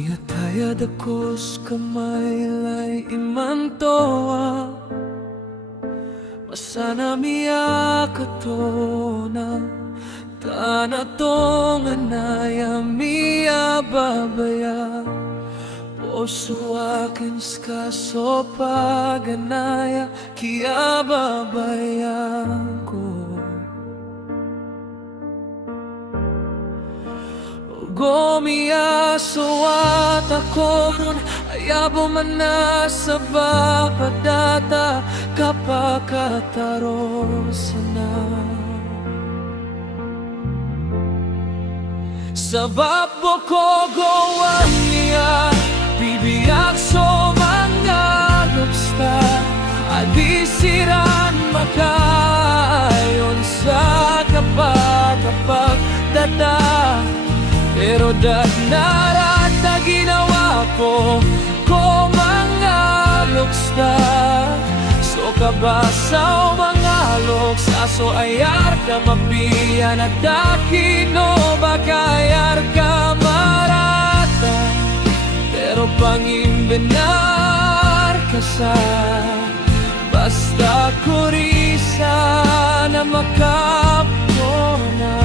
Niataya dakos kamaylay imantoa Masana miya katona Tanatong anaya miya babaya Poso akin skaso paganaya Kia babayan ko Gomiaso at ako nun Ayabo man na sa bapadata Kapakatarosa Sa babo ko gawan niya Bibiyag so mga lupsta Adisiran makayon sa kapagdata Pero dat narata ginawa ko mga luksta So kabasaw mga luksa So ayar ka mapiyan at dakino Bakayar ka marata Pero pangimbenar ka sa Basta kurisa na makapona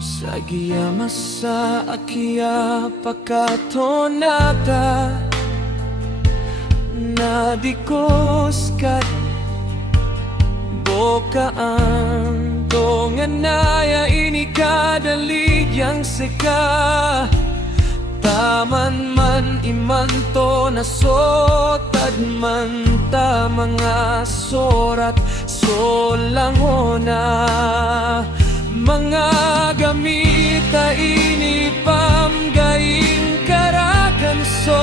Sagia masa akia pakatonata Nadikoskat Bokaan Tonganaya inikadalig seka Taman man imanto nasotad man ta mga sorat solangona Mga gamita inipam gaing karakan so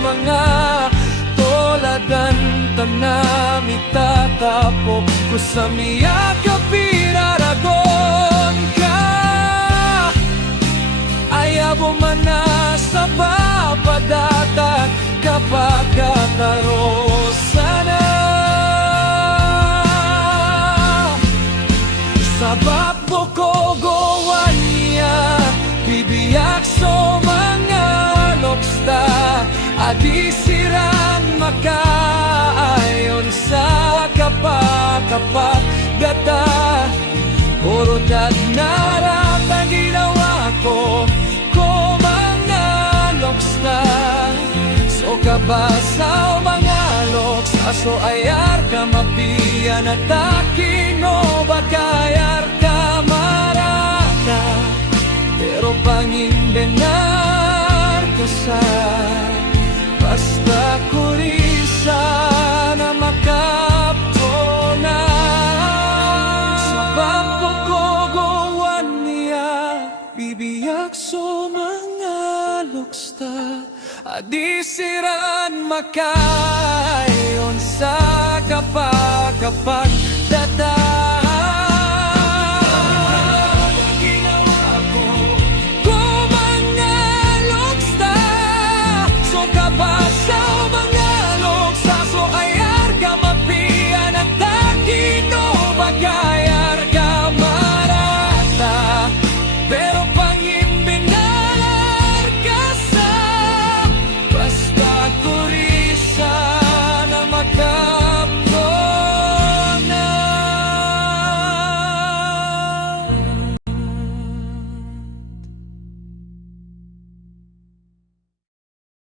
mga toladan tanami tatapok ko sa miya kapiraragon ka Ayabo man na sa bapadatan kapagkatarosa na Sa babo ko gawan niya Bibiyak so mga loksta Adisiran makaayon sa kapagdata Puro dat narata ginawa ko mga loksta So kabasaw mga loksta So ayar ka mapiyan at takino Bakayar ka marata Pero pangimbenar ka sa Basta kurisa na makapona Sa bambo ko gawan niya Bibiyak so mga loksta Adisiran makayon sa kapagdata